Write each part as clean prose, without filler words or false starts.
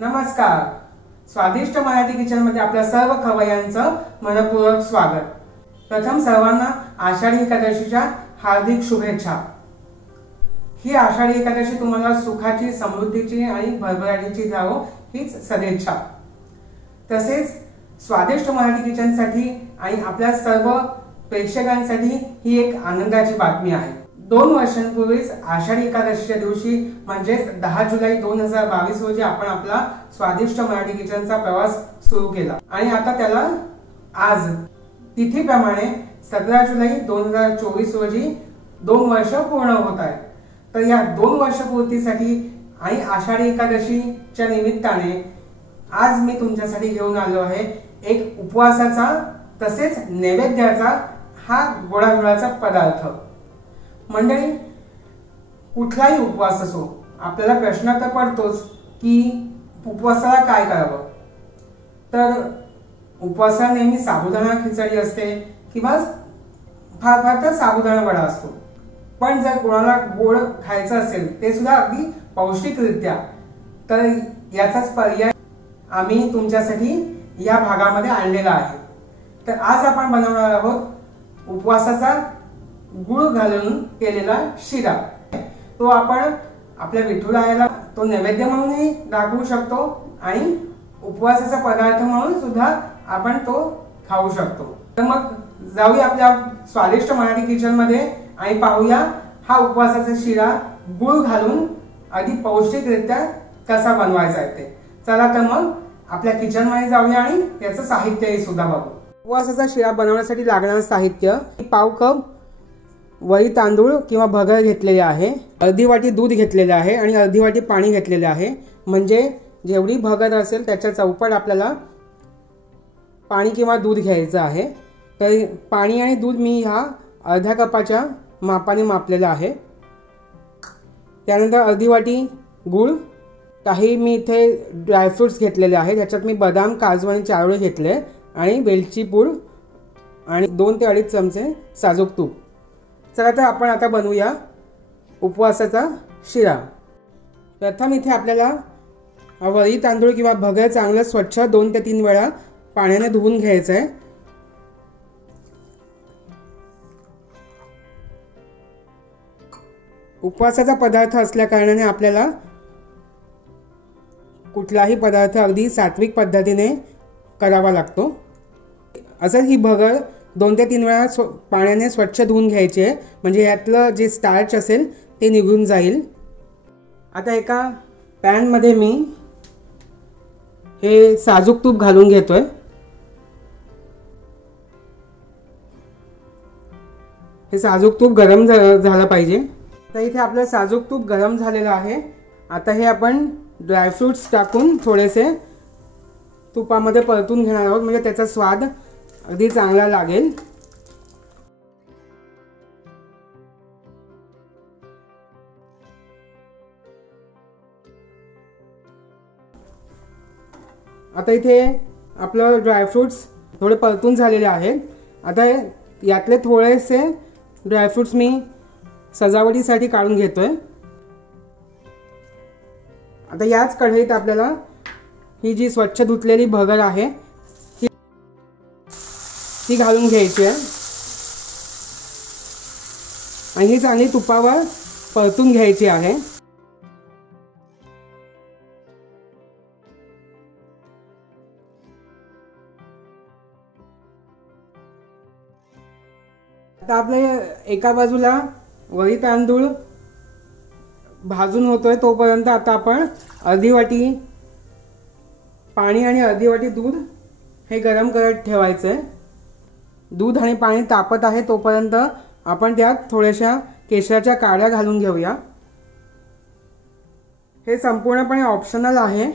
नमस्कार. स्वादिष्ट मराठी किचन मध्ये आपल्या सर्व खवय्यांचं मनपूर्वक स्वागत. प्रथम सर्वांना आषाढी एकादशीच्या हार्दिक शुभेच्छा. ही आषाढी एकादशी तुम्हाला सुखाची, समृद्धीची आणि भरभराटीची जावो हीच सदिच्छा. तसेच स्वादिष्ट मराठी किचन साठी आणि आपल्या सर्व प्रेक्षकांसाठी ही एक आनंदाची बातमी आहे. 2 वर्षांपूर्वीच आषाढी एकादशीच्या दिवशी म्हणजेच 10 जुलै 2022 रोजी आपण आपला स्वादिष्ट मराठी किचनचा प्रवास सुरू केला आणि आता त्याला आज तिथीप्रमाणे 17 जुलै 2024 रोजी 2 वर्ष पूर्ण होत आहेत. तर या 2 वर्ष पूर्तीसाठी आणि आषाढी एकादशीच्या निमित्ताने आज मी तुमच्यासाठी घेऊन आलो आहे एक उपवासाचा तसेच नैवेद्याचा हा गोडाधोडाचा पदार्थ. मंडळी, कुठलाही उपवास असो आपल्याला प्रश्न तर पडतोच की उपवासाला काय करावं. तर उपवासाला नेहमी साबुदाणा खिचडी असते किंवा फार फार तर साबुदाणा वडा असतो. पण जर कोणाला गोड खायचं असेल ते सुद्धा अगदी पौष्टिकरित्या, तर याचाच पर्याय आम्ही तुमच्यासाठी या भागामध्ये आणलेला आहे. तर आज आपण बनवणार आहोत उपवासाचा गुळ घालून केलेला शिरा. तो आपण आपल्या विठुरायाला तो नैवेद्य म्हणूनही दाखवू शकतो आणि उपवासाचा पदार्थ म्हणून सुद्धा आपण तो खाऊ शकतो. तर मग जाऊया आपल्या स्वादिष्ट मराठी किचन मध्ये आणि पाहूया हा उपवासाचा शिरा गुळ घालून अगदी पौष्टिकरित्या कसा बनवायचा आहे ते. चला तर मग आपल्या किचन मध्ये जाऊया आणि याचं साहित्यही सुद्धा बघू. उपवासाचा शिरा बनवण्यासाठी लागणारं साहित्य: पाव कप वरी तांदूळ किंवा भगर घेतलेले आहे, अर्धी वाटी दूध घेतलेले आहे आणि अर्धी वाटी पाणी घेतलेले आहे. म्हणजे जेवढी भगर असेल त्याच्या चौपट आपल्याला पाणी किंवा दूध घ्यायचं आहे. तर पाणी आणि दूध मी ह्या अर्ध्या कपाच्या मापाने मापलेलं आहे. त्यानंतर अर्धी वाटी गूळ, काही मी इथे ड्रायफ्रुट्स घेतलेले आहेत. त्याच्यात मी बदाम, काजू आणि चारोळे घेतले आणि वेलची पूड आणि 2 ते 2.5 चमचे साजूक तूप. चला तर आपण आता बनवूया उपवासाचा शिरा. प्रथम इथे आपल्याला वरी तांदूळ किंवा भगर चांगलं स्वच्छ 2 ते 3 वेळा पाण्याने धुवून घ्यायचं आहे. उपवासाचा पदार्थ असल्या कारणाने आपल्याला कुठलाही पदार्थ अगदी सात्विक पद्धतीने करावा लागतो. असं ही भगर 2 ते 3 वेळा पाण्याने स्वच्छ धुवून घ्यायची आहे, म्हणजे यातलं जे स्टार्च असेल ते निघून जाईल. आता एका पॅन मध्ये मी हे साजूक तूप घालून घेतोय. हे साजूक तूप गरम झालं पाहिजे. तर इथे आपलं साजूक तूप गरम झालेलं आहे. आता हे आपण ड्रायफ्रुट्स टाकून थोडेसे तुपामध्ये परतून घेणार आहोत, म्हणजे त्याचा स्वाद अगदी चांगला लागेल. आता इथे आपलं ड्रायफ्रुट्स थोडे परतून झालेले आहेत. आता यातले थोडेसे ड्रायफ्रुट्स मी सजावटीसाठी काढून घेतोय. आता याच कढईत आपल्याला ही जी स्वच्छ धुतलेली भगर आहे ती घालून घ्यायची आहे आणि ही चांगली तुपावर परतून घ्यायची आहे. आता आपल्या एका बाजूला वरी तांदूळ भाजून होतोय तोपर्यंत आता आपण अर्धी वाटी पाणी आणि अर्धी वाटी दूध हे गरम करत ठेवायचंय. दूध आणि पाणी तापत आहे तोपर्यंत आपण त्यात थोड्याशा केशराच्या काड्या घालून घेऊया. हे संपूर्णपणे ऑप्शनल आहे.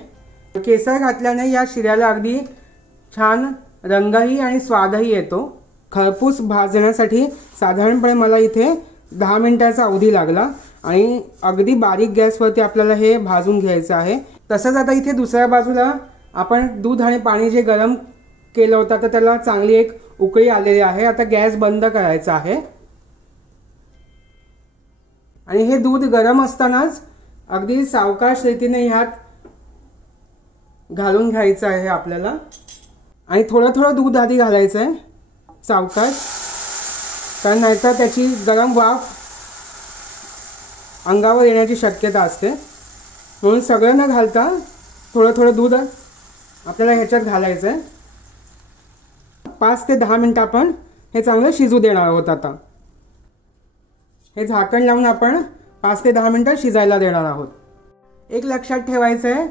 केसर घातल्याने या शिऱ्याला अगदी छान रंगही आणि स्वादही येतो. खरपूस भाजण्यासाठी साधारणपणे मला इथे 10 मिनिटाचा अवधी लागला आणि अगदी बारीक गॅसवरती आपल्याला हे भाजून घ्यायचं आहे. तसंच आता इथे दुसऱ्या बाजूला आपण दूध आणि पाणी जे गरम केलं होतं तर त्याला चांगली एक उकळी आलेली आहे. आता गॅस बंद करायचा आहे आणि हे दूध गरम असतानाच अगदी सावकाश रीतीने ह्यात घालून घ्यायचं आहे आपल्याला आणि थोडं थोडं दूध आधी घालायचं आहे सावकाश, कारण नाहीतर त्याची गरम वाफ अंगावर येण्याची शक्यता असते. म्हणून सगळं न घालता थोडं थोडं दूध आपल्याला ह्याच्यात घालायचं आहे. 5 ते 10 मिनटं आपण हे चांगलं शिजू देणार आहोत. आता हे झाकण लावून आपण 5 ते 10 मिनटं शिजायला देणार आहोत. एक लक्षात ठेवायचं आहे,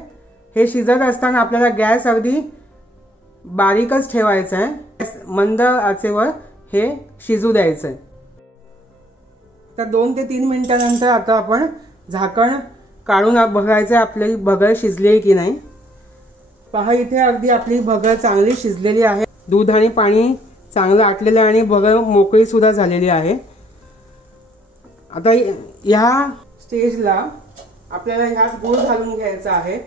हे शिजत असताना आपल्याला गॅस अगदी बारीकच ठेवायचा आहे. मंद आचेवर हे शिजू द्यायचं आहे. तर 2 ते 3 मिनिटानंतर आता आपण झाकण काढून बघायचं आपली भगर शिजली की नाही. पहा, इथे अगदी आपली भगर चांगली शिजलेली आहे. दूध आणि पाणी चांगलं आटलेलं आहे आणि भगर मोकळी सुद्धा झालेली आहे. आता ह्या स्टेजला आपल्याला ह्यात गूळ घालून घ्यायचा आहे.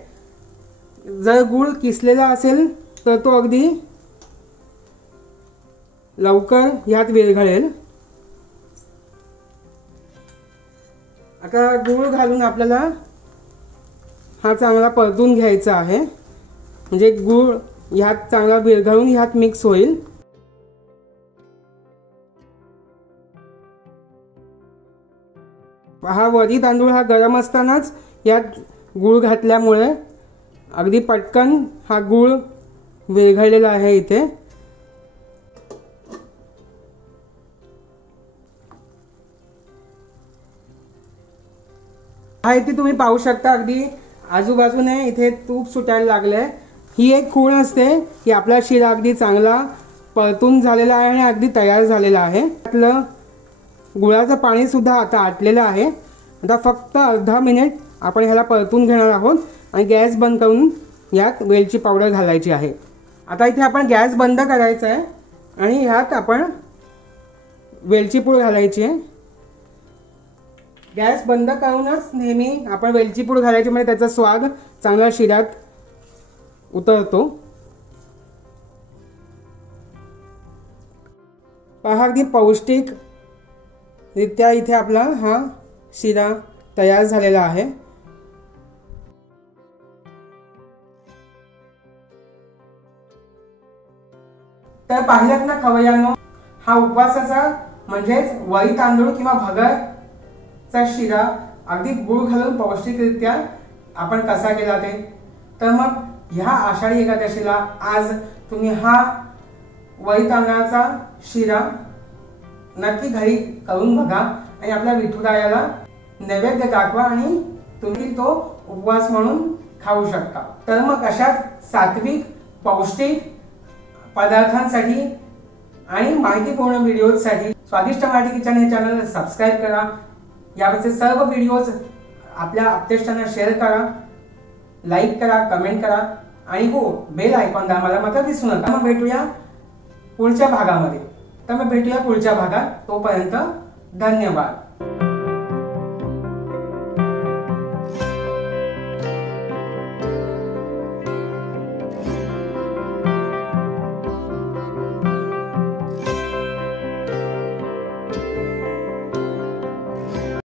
जर गूळ किसलेला असेल तर तो अगदी लवकर ह्यात विरघळेल. आता गूळ घालून आपल्याला हा चांगला परतून घ्यायचा आहे, म्हणजे गूळ ह्यात चांगला विरघळून ह्यात मिक्स होईल. हा वरी तांदूळ हा गरम असतानाच यात गूळ घातल्यामुळे अगदी पटकन हा गूळ विरघळलेला आहे इथे. हा इथे तुम्ही पाहू शकता अगदी आजूबाजूने इथे तूप सुटायला लागलंय. ही एक खूण असते की आपला शिरा अगदी चांगला परतून झालेला आहे आणि अगदी तयार झालेला आहे. त्यातलं गुळाचं पाणी सुद्धा आता आटलेलं आहे. आता फक्त अर्धा मिनिट आपण ह्याला परतून घेणार आहोत आणि गॅस बंद करून यात वेलची पावडर घालायची आहे. आता इथे आपण गॅस बंद करायचा आहे आणि ह्यात आपण वेलची पूड घालायची आहे. गॅस बंद करूनच नेहमी आपण वेलची पूड घालायची, म्हणजे त्याचा स्वाद चांगला शिऱ्यात उतरतो. पहा, अगदी पौष्टिक रित्या इथे आपला हा शिरा तयार झालेला आहे. तर पाहिलं ना खवय्यांनो, हा उपवासाचा म्हणजेच वरी तांदूळ किंवा भगरचा शिरा अगदी गुळ घालून पौष्टिकरित्या आपण कसा केला ते. तर मग ह्या आषाढी एकादशीला आज तुम्ही हा वरी तांदळाचा शिरा नक्की घरी करून बघा आणि आपल्या विठुरायाला नैवेद्य दाखवा आणि तुम्ही तो उपवास म्हणून खाऊ शकता. तर मग अशाच सात्विक पौष्टिक पदार्थांसाठी आणि माहितीपूर्ण व्हिडिओसाठी स्वादिष्ट मराठी किचन हे चॅनल सबस्क्राईब करा. यावरचे सर्व व्हिडिओज आपल्या आप्तेष्टांना शेअर करा, लाईक करा, कमेंट करा आणि हो, बेल आयकॉन दाबायला मात्र विसरू नका. मग भेटूया पुढच्या भागामध्ये. तोपर्यंत धन्यवाद.